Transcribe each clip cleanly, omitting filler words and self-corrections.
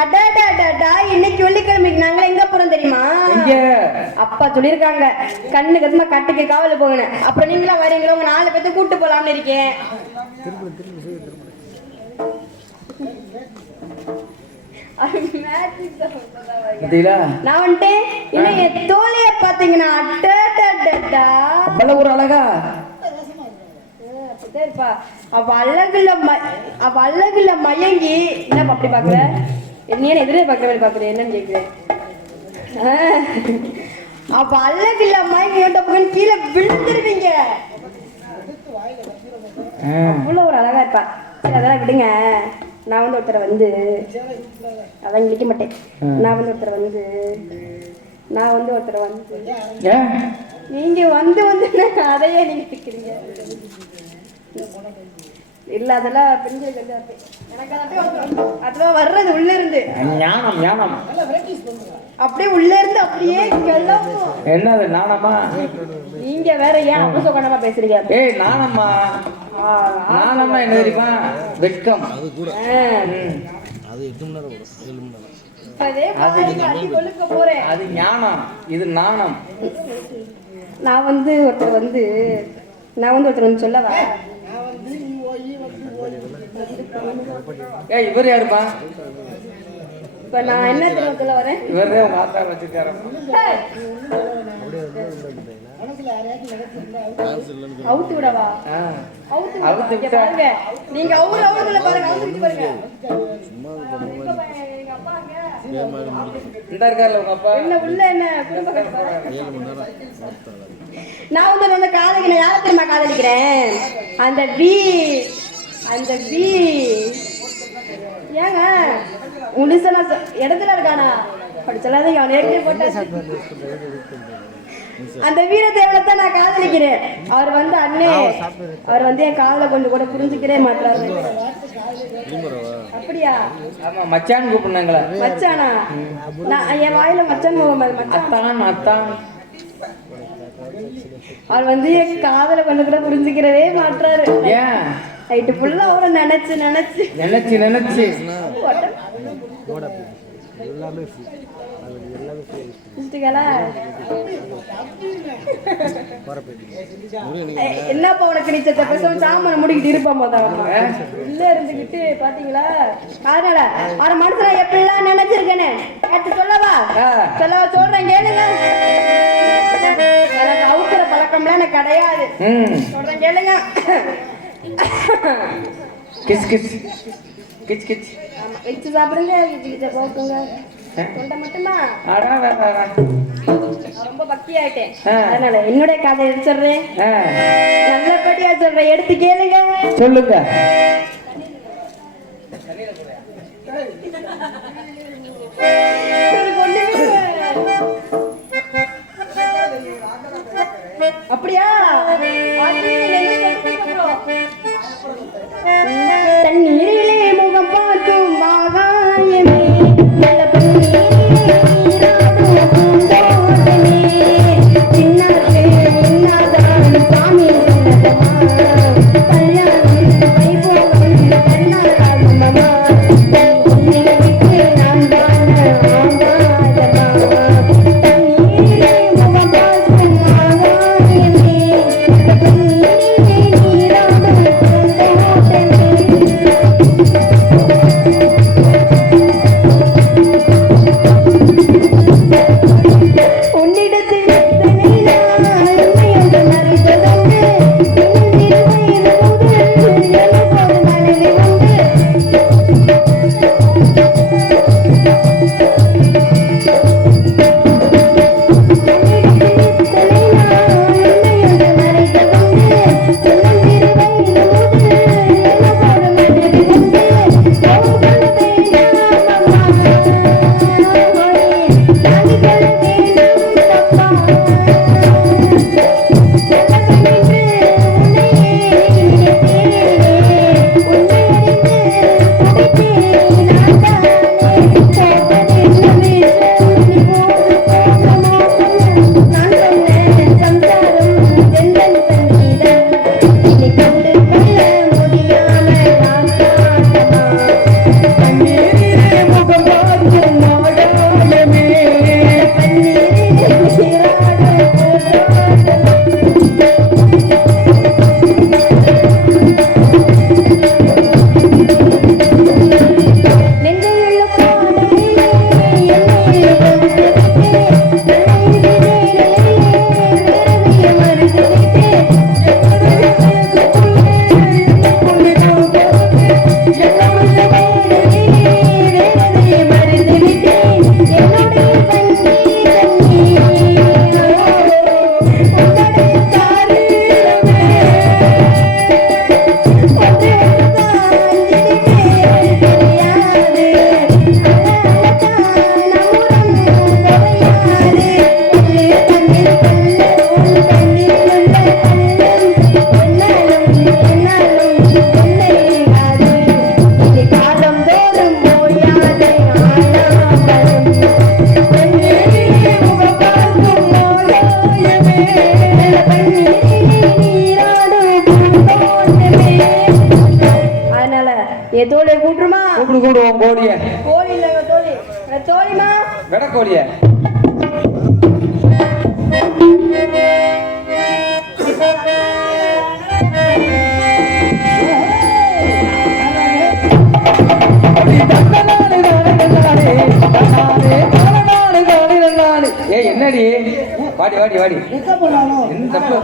அடாடாடாடா, இன்னைக்கு வெள்ளிக்கிழமைக்கு நாங்க எங்க போறோம் தெரியுமா? அப்பா சொல்லிருக்காங்க கண்ணு கத்துமா கட்டுக்கு காவல் போகணும். அப்புறம் நீங்களா வரீங்களோ? உங்க 4 பேர்த்த கூட்டு போலாம்னு இருக்கேன். நான் வந்துட்டு இன்னும் என் தோழிய பாத்தீங்கன்னா ஒரு அழகா இருப்பா. அவ அழகுல மயங்கி என்ன அப்படி பாக்குற? என்ன எதிரே பாக்குற மாதிரி பாக்குற? என்னன்னு கேக்குறேன். அவ அழகுல மயங்கி கீழே விழுந்துருவீங்க. அவ்வளவு ஒரு அழகா இருப்பா. சரி அதெல்லாம் விடுங்க. நான் வந்து ஒருத்தரை வந்து அதான் நிற்க மாட்டேன். நான் வந்து ஒருத்தரை வந்து நீங்க வந்து அதையே நீங்க கேட்குறீங்க. இல்ல அதெல்லாம் பெண்களுக்கு வந்து எனக்கு அதெல்லாம் வர்றது உள்ள இருந்து ஞானம் அப்படியே உள்ள இருந்து அப்படியே கிளம்பும். என்னது நானம்மா? நீங்க வேற ஏன் அப்ப சொகனமா பேசுறீங்க? ஏய் நானம்மா என்ன தெரியுமா? வெட்கம். அது கூட அது 8 மணி நேரம் வரும். 7 மணி நேரம். அது ஞானம், இது நாணம். நான் வந்து ஒருத்தர் வந்து சொல்லவா? இவர் யாருப்பா? இப்ப நான் என்ன சொல்ல வரேன்? இவரே மாத்தா வச்சிருக்காரு. அவுத்து விடவா? அவுத்து பாருங்க. நீங்க அவுத்துல பாருங்க. அவுத்து பாருங்க. இந்த இருக்கார்ல உங்க அப்பா. என்ன உள்ள என்ன குடும்ப கஷ்டம்? 7 மணி நேரம். நான் வந்து காதலிக்கிறேன். யாரை தெரியுமா காதலிக்கிறேன்? அந்த வீ ஏங்க முழுசன இடத்துல இருக்கானா? படிச்சலாத அவன் ஏற்கனவே போட்ட அந்த வீரத்தேவனத்தை நான் காதலிக்கிறேன். அவர் வந்து அண்ணே, அவர் வந்து என் காதலை கொஞ்சம் கூட புரிஞ்சுக்கிறே மாட்டாரு. அப்படியா? ஆமா மச்சான் கூப்பிடுனாங்களா? மச்சானா? நான் என் வாயில மச்சான் அத்தான். அவர் வந்து என் காதலை கொஞ்சம் கூட புரிஞ்சுக்கிறவே மாட்டாரு. நைட்டு ஃபுல்லா அவரை நினைச்சு என்னப்பா உனக்கு நிச்சயத்தை பேச சாமான முடிக்கிட்டு இருப்பான் போதா உள்ள இருந்துகிட்டு பாத்தீங்களா? அதனால அவரை மனசுல எப்படிலாம் நினைச்சிருக்கேன்னு கேட்டு சொல்லவா சொல்றேன் கேளுங்க. எனக்கு அவுக்குற பழக்கம்லாம் எனக்கு கிடையாது. சொல்றேன் கேளுங்க. வச்சு சாப்பிடுங்க. போக்குங்க தொண்டை மட்டுமா? ரொம்ப பக்தி ஆயிட்டேன். அதனால என்னுடைய கதை எடுத்துடுறேன். நல்லபடியா சொல்றேன். எடுத்து கேளுங்க. சொல்லுங்க. அப்படியா? தண்ணீரிலே முகம் பார்க்கும் வாகாயமே கோழி இல்லைங்க தோழி. தோழிமா வெடக்கோழிய ஏய் என்னடி வாடி வாடி வாடி என்ன தப்பு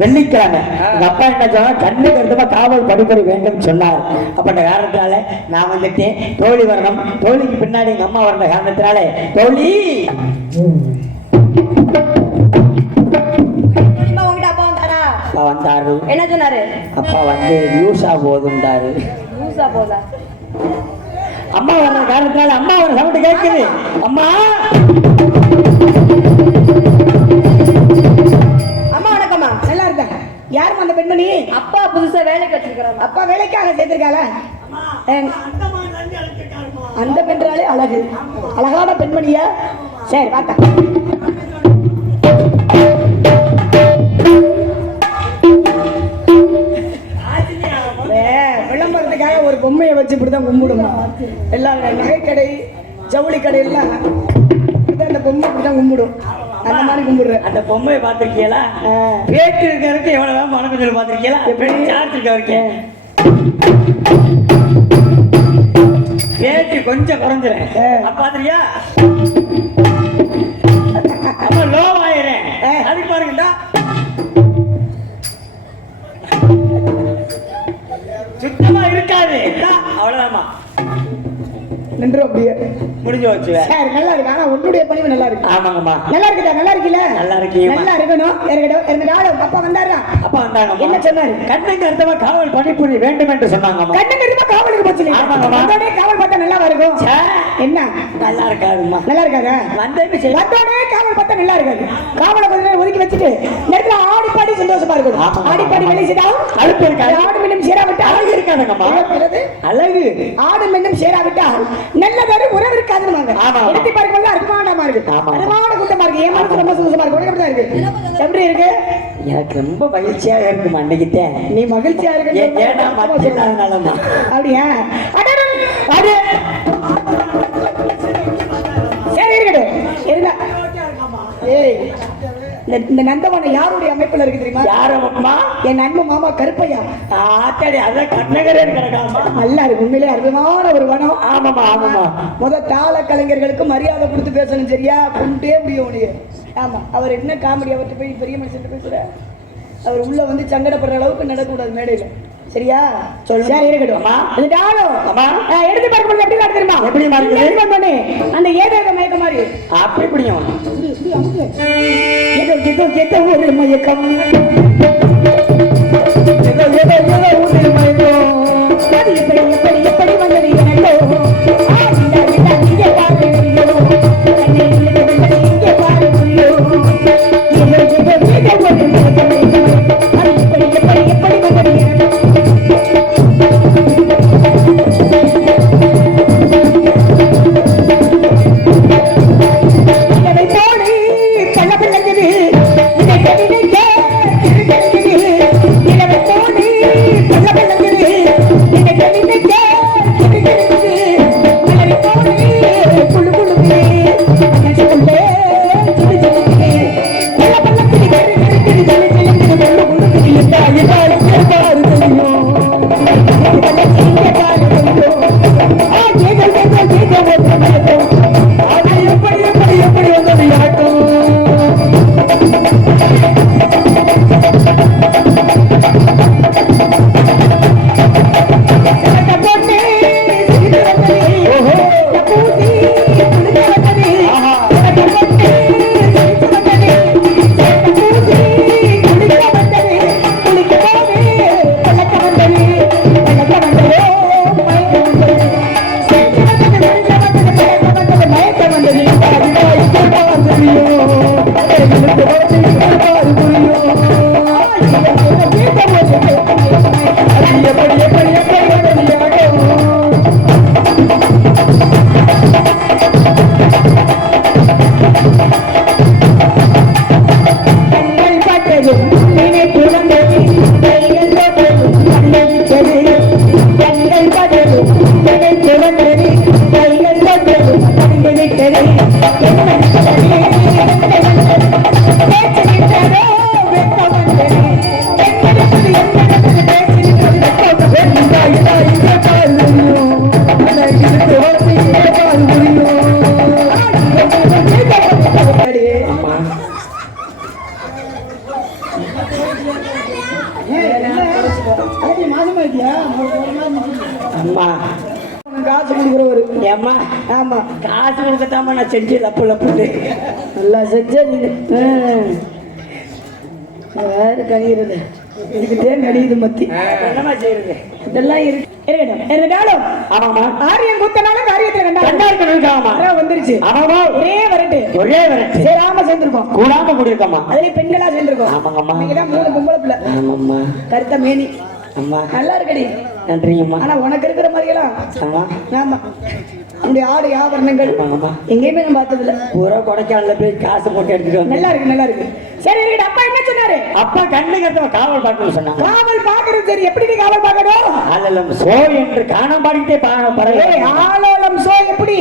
வெள்ளிக்கிழமை எங்க அப்பா என்ன சொன்னா கண்ணு கருத்தமா காவல் படுக்கொலை வேண்டும் சொன்னார். அப்ப அந்த காரணத்தினால நான் வந்துட்டேன். தோழி வரணும், தோழிக்கு பின்னாடி எங்க அம்மா வந்த காரணத்தினால தோழி அப்பா வந்தாரு. என்ன சொன்னாரு? அப்பா வந்து யூஸா போதுண்டாரு. யூஸா போதா? அம்மா வர்ற காரணத்தினால அம்மா ஒரு சவுண்ட் கேட்குது. அம்மா அம்மா வணக்கம்மா. நல்லா இருக்கேன். யாரும் அந்த பெண்மணி? அப்பா புதுசா வேலைக்கு வச்சிருக்கிறாங்க. அப்பா வேலைக்காக சேர்த்திருக்காளா? அந்த பெண்றாலே அழகு, அழகான பெண்மணியா? சரி பார்த்தா விளம்பரத்துக்காக ஒரு பொம்மையை வச்சு இப்படிதான் கும்பிடுமா எல்லாரும். நகைக்கடை, ஜவுளி கடை எல்லாம் அந்த பொம்மை இப்படிதான் கும்பிடும். அந்த மாதிரி கும்பிடுறேன். அந்த பொம்மையை பார்த்திருக்கீங்களா? பேட்டு இருக்கிறதுக்கு எவ்வளவு மனம் சொல்லி பார்த்திருக்கீங்களா? சார்ஜ் இருக்க இருக்கேன் பேட்டு கொஞ்சம் குறைஞ்சிறேன். பாத்திரியா அப்ப லோ ஆயிரேன். அதுக்கு பாருங்கடா சுத்தமா இருக்காது. அவ்வளவுதான்மா, நின்று அப்படியே முடிஞ்சு வச்சு. சரி நல்லா இருக்கு. ஆனா உன்னுடைய பணிவு நல்லா இருக்கு. ஆமாங்கம்மா. நல்லா இருக்குதா? நல்லா இருக்குல்ல? நல்லா இருக்கு. நல்லா இருக்கணும். இருக்கட்டும். அப்பா வந்தாரா? அப்பா வந்தாங்க. என்ன சொன்னாரு? கண்ணுக்கு அர்த்தமா காவல் பணிபுரிய வேண்டும் என்று சொன்னாங்க. கண்ணுக்கு அர்த்தமா காவலுக்கு போச்சு. ஆமாங்கம்மா. வந்தோடனே காவல் பார்த்தா நல்லா இருக்கும். என்ன நல்லா இருக்காதுமா? நல்லா இருக்காதா? வந்தோடனே காவல் பார்த்தா நல்லா இருக்காது. காவலை கொஞ்ச நேரம் ஒதுக்கி வச்சுட்டு நேரத்துல ஆடி பாடி சந்தோஷமா இருக்கணும். ஆடி பாடி வெளியிட்டா அழுப்பு இருக்காது. ஆடு மின்னும் சேராவிட்டா அழகு இருக்காதுங்கம்மா. அழகு ஆடு மின்னும் சேராவிட்டால் நல்லதொரு உறவு இருக்காதுன்னு எடுத்து பார்க்கும்போது அற்புதமா இருக்கு. அற்புதமான கூட்டமா இருக்கு. ஏன் மனசு ரொம்ப சந்தோஷமா இருக்கு. உனக்கு எப்படி இருக்கு? எப்படி இருக்கு? எனக்கு ரொம்ப மகிழ்ச்சியாக இருக்குமா. அன்னைக்கு நீ மகிழ்ச்சியா இருக்கு. அப்படியா? சரி இருக்கட்டும். இருந்தா ஏய் இந்த நந்தவனம் யாருடைய அமைப்புல இருக்கு தெரியுமா? யாரம்மா? என் அன்பு மாமா கருப்பையா. ஆத்தாடி அதான் கண்ணகரே கிடக்காமா. நல்லா இருக்கு. உண்மையிலே அற்புதமான ஒரு வனம். ஆமாமா ஆமாமா. தாள கலைஞர்களுக்கு மரியாதை கொடுத்து பேசணும். சரியா? கொண்டே முடியும். ஆமா, அவர் என்ன காமெடி. அவர்கிட்ட போய் பெரிய மனுஷன் பேசுற. அவர் உள்ள வந்து சங்கடப்படுற அளவுக்கு நடக்கூடாது மேடையில. சரியா சொல்லு. சரி இருக்கட்டும். அம்மா. இருந்தாலும் அம்மா. எடுத்து பார்க்கும்போது எப்படி காட்டு தெரியுமா? எப்படி மாறுது? எடுத்து வந்தோடனே அந்த ஏதோ மயக்க மாதிரி அப்படி பிடிக்கும். ஏதோ ஒரு மயக்கம் அது எப்படி எப்படி எப்படி வந்தது எனக்கோ இங்கே பாரு இங்கே பாரு எப்படி வந்தது அம்மா காசு கொடுக்குறவரு ஏம்மா ஆமா காசு கொடுக்கத்தாம நான் செஞ்சு லப்பு லப்புட்டு நல்லா செஞ்ச நீங்க வேறு கழியிறது இதுக்கிட்டே நடியுது மத்தி என்னமா செய்யறது இதெல்லாம் இருக்கு இருந்தாலும் ஆமாமா ஆரியம் கூத்தனாலும் காரியத்துல கண்டாருக்கா வந்துருச்சு ஆமாமா ஒரே வரட்டு ஒரே வரட்டு சேராம சேர்ந்திருக்கோம் கூடாம கூடியிருக்கம்மா அதுலயும் பெண்களா சேர்ந்திருக்கோம் ஆமாங்கம்மா நீங்கதான் 3 பொம்பளை பிள்ளை ஆமாம்மா கருத்த மேனி அம்மா நல்லா இருக்கடி நன்றிங்கம்மா ஆனா உனக்கு இருக்கிற மாதிரி எல்லாம் அம்மா ஆமா நம்முடைய ஆடு ஆபரணங்கள் ஆமாம்மா எங்கேயுமே நான் பார்த்தது இல்ல பூரா கொடைக்கானல போய் காசு போட்டு எடுத்துட்டு வந்து நல்லா இருக்கு சரி இருக்கட்டும். அப்பா என்ன சொன்னாரு? அப்பா கண்ணு கட்டவ காவல் பார்க்கணும்னு சொன்னாங்க. காவல் பார்க்கறது சரி, எப்படி நீ காவல் பார்க்கணும்? ஆலலம் சோ என்று காணாம பாடிட்டே பரவாயில்லை. ஆலலம் சோ எப்படி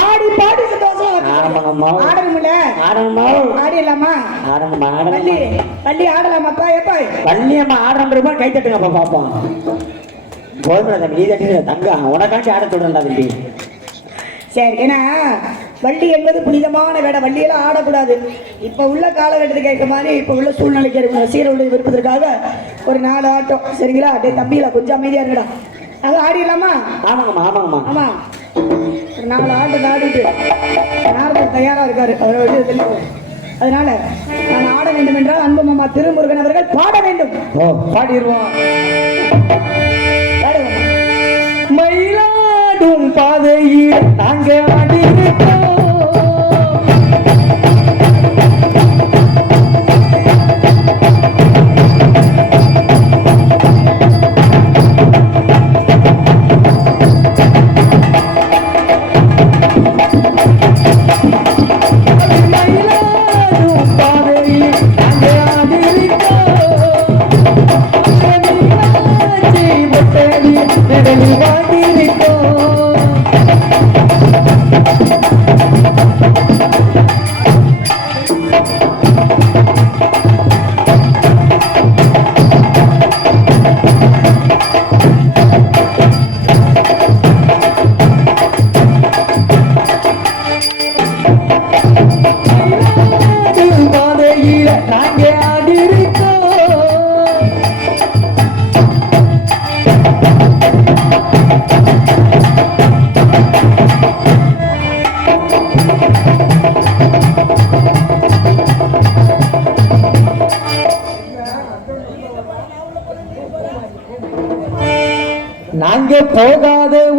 ஆடி பாடி சந்தோஷம் ஆரம்பமா ஆடணும்ல ஆரம்பமா ஆடிடலாமா? ஆரம்பமா பள்ளி பள்ளி ஆடலாமாப்பா? எப்பா பள்ளியம்மா ஆடுறப்பா கை தட்டுங்கப்பா பாப்போம். கோதுமை தம்பி நீ தட்டி தங்க உனக்காண்டி ஆட சொல்றா தம்பி. சரி, ஏன்னா வள்ளி என்பது புனிதமான வேட, வள்ளியெல்லாம் ஆடக்கூடாது. இப்போ உள்ள காலகட்டத்துக்கு ஏற்ற மாதிரி இப்போ உள்ள சூழ்நிலைக்கு ரசிகர்களுடைய விருப்பத்திற்காக ஒரு 4 ஆட்டம். சரிங்களா? அப்படியே தம்பியில கொஞ்சம் அமைதியா இருக்கடா. அது ஆடிடலாமா? ஆமாங்கம்மா ஆமாங்கம்மா ஆமா, ஒரு 4 ஆட்டம் ஆடிட்டு நாரதர் தயாரா இருக்காரு. அவரை வச்சு தெளிவு. அதனால நான் ஆட வேண்டும் என்றால் அன்பு மாமா திருமுருகன் அவர்கள் பாட வேண்டும். ஓ பாடிடுவோம். மயிலாடும் பாதையில் நாங்க ஆடிருக்கோம்.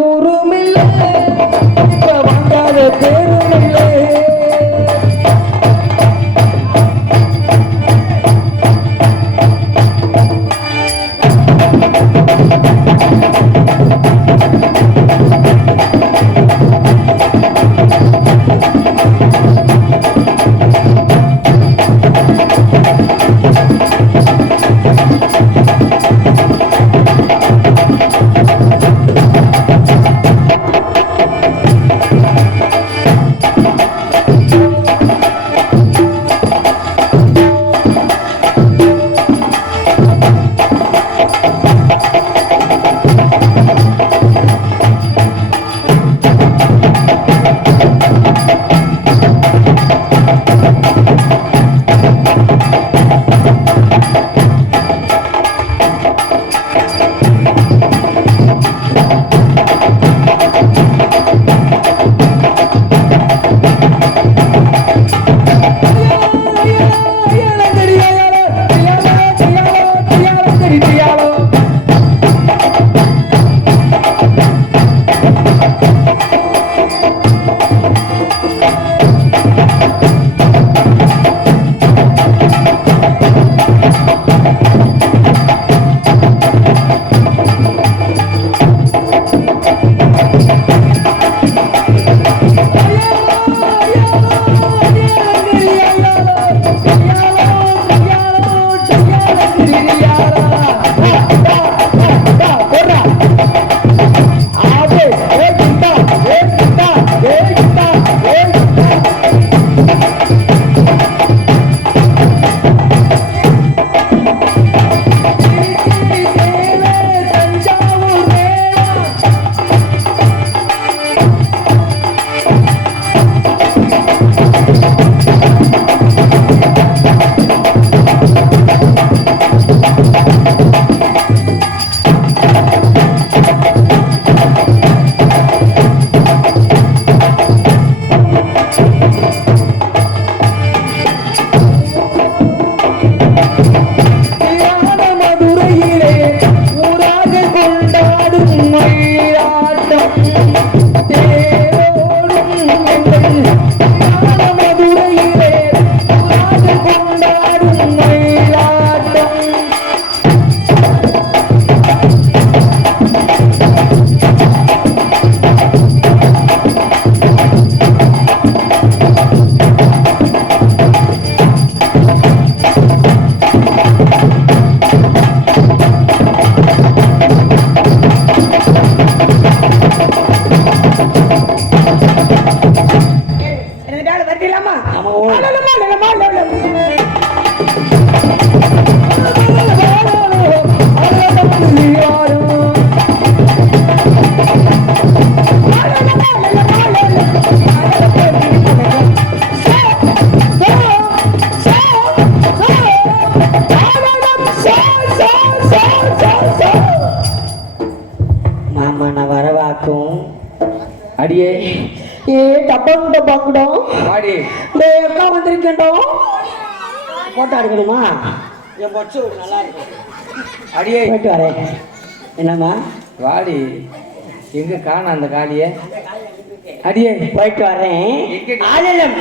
ஊரும் இல்லை இப்ப வாங்காத பேரும் இல்லை அடியே ஏ டப்பாங்க டப்பாங்கடா வாடி டேய் அக்கா வந்திருக்கேன்டா போட்டோ எடுக்கணுமா என் பட்சு நல்லா இருக்கும் அடியே போயிட்டு வரேன் என்னம்மா வாடி எங்க காண அந்த காளிய அடியே போயிட்டு வரேன் எங்க ஆலயம்